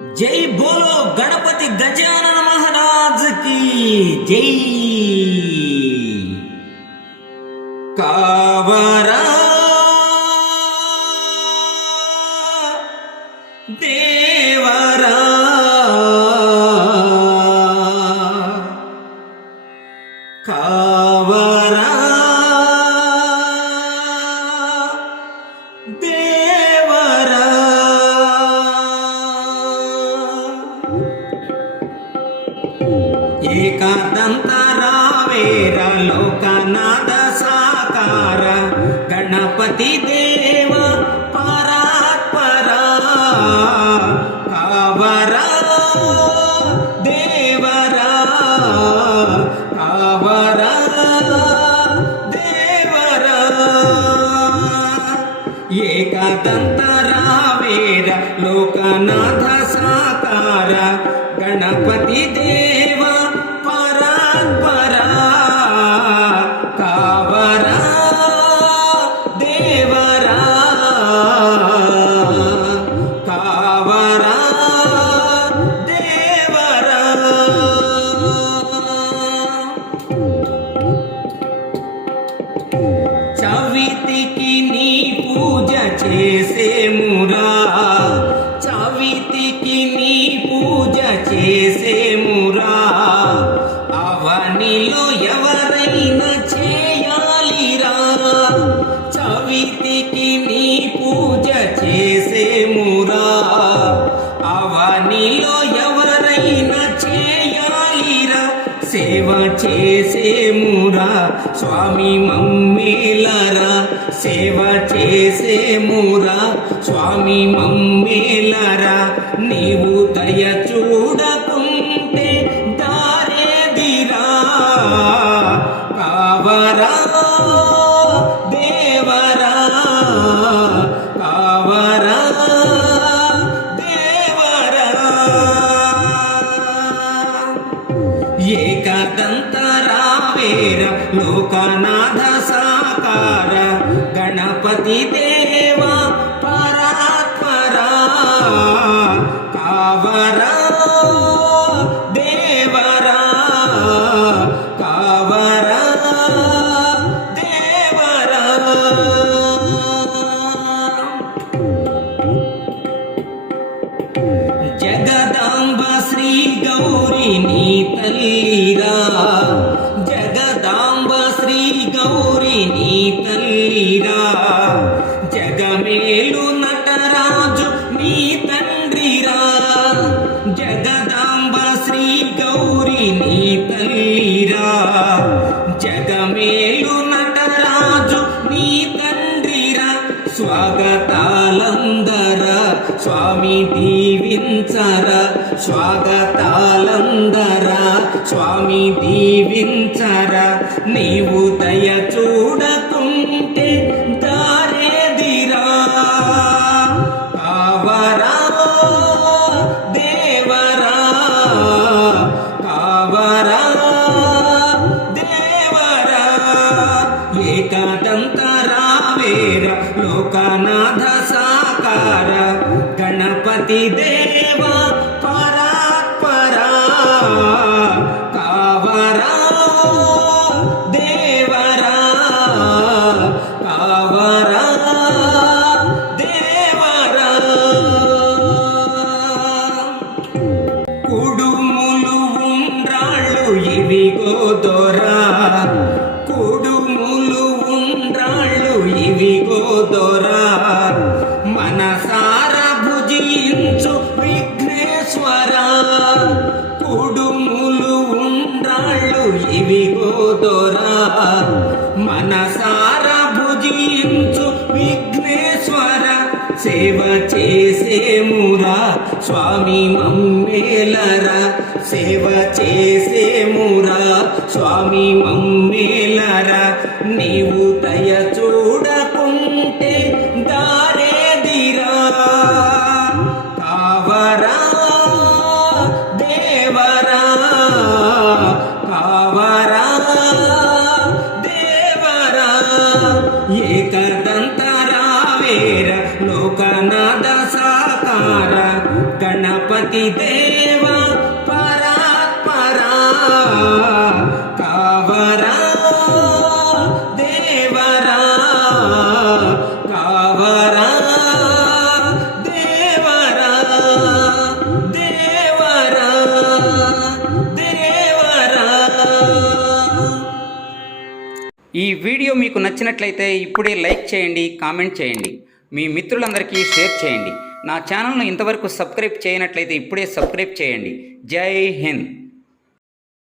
जय बोलो गणपति गजानन महाराज की जय। कावरा देवरा कावरा देवरा एकदंत रावेर लोकनाथ साकार गणपति देव परात्परा कावरा देवरा कावरा देवरा एकदंत रावेर लोकनाथ साकार गणपति देव परात्परा कावरा देवरा कावरा देवरा చవితికి నీ పూజ చేసేమురా చవితికి నీ పూజ చేసేమురా అవనిలో ఎవరైనా చేయాలిరా చవితికి నీ పూజ చేసేమురా అవనిలో ఎవరైనా చేయాలిరా సేవ చేసేమురా స్వామి మమ్మేలరా సేవ చేసేమురా స్వామి మమ్మేలరా నీవు దయ చూడకుంటే దారేదిరా కావరా దేవరా కావరా దేవరా एकदंत रावेर लोकनाथ साकार गणपति देव परात्परा कावरा देवरा कावरा देवरा जगदांब श्री गौरी नी तल्लीरा जगदांब श्री गौरी नी तल्लीरा जगमेलु नटराजु नी तंड्रिरा जगदांब श्री गौरी नी तल्लीरा जगमेलु नटराजु नी तंड्रिरा स्वागतालंदर स्वामी दीविंचर स्वागतालंदर स्वामी दीविंचर నీవు దయ చూడకుంటే దారేదిరా కావరా దేవరా కావరా దేవరా एकदंत रावेर लोकनाथ साकार गणपति देव परात्परा कावरा देवरा कावरा देवरा కుడుములు ఉండ్రాళ్ళు ఇవిగో దొరా కుడుములు ఉండ్రాళ్ళు ఇవిగో దొరా మనసార భుజించు విఘ్నేశ్వర కుడుములు ఉండ్రాళ్ళు ఇవిగో దొరా మనసార భుజించు విఘ్నేశ్వర సేవ చేసేమురా స్వామి మమ్మేలరా సేవ చేసేమురా స్వామి మమ్మేలరా నీవు దయ చూడకుంటే దారేదిరా కావరా దేవరా కావరా దేవరా एकदंत रावेर लोकनाथ साकार గణపతి దేవా పరాత్పరా కావరా దేవరా కావరా దేవరా దేవరా దేవరా. ఈ వీడియో మీకు నచ్చినట్లయితే ఇప్పుడే లైక్ చేయండి, కామెంట్ చేయండి, మీ మిత్రులందరికీ షేర్ చేయండి. నా ఛానల్ను ఇంతవరకు సబ్స్క్రైబ్ చేయనట్లయితే ఇప్పుడే సబ్స్క్రైబ్ చేయండి. జై హింద్.